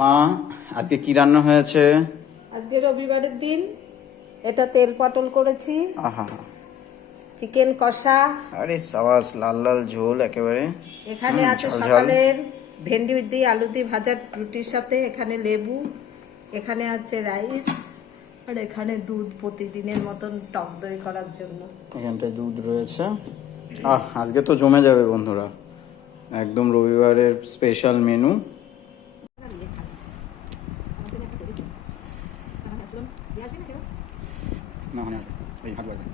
মা, আজকে কি রান্না হয়েছে? আজকে রবিবারের দিন, এটা তেল পটল করেছি, আহা, চিকেন কষা। আরে সাবাস, লাল লাল ঝোল একেবারে। এখানে আছে ঝাল ঝাল। সকালের ভেন্ডি দিয়ে আলু দিয়ে ভাজা রুটির সাথে, এখানে লেবু, এখানে আছে রাইস, আর এখানে দুধ প্রতিদিনের মতন টক দই করার জন্য। এখানটায় দুধ রয়েছে। আজকে তো জমে যাবে বন্ধুরা, একদম রবিবারের স্পেশাল মেনু। না না, এই ভাগ লাগবে।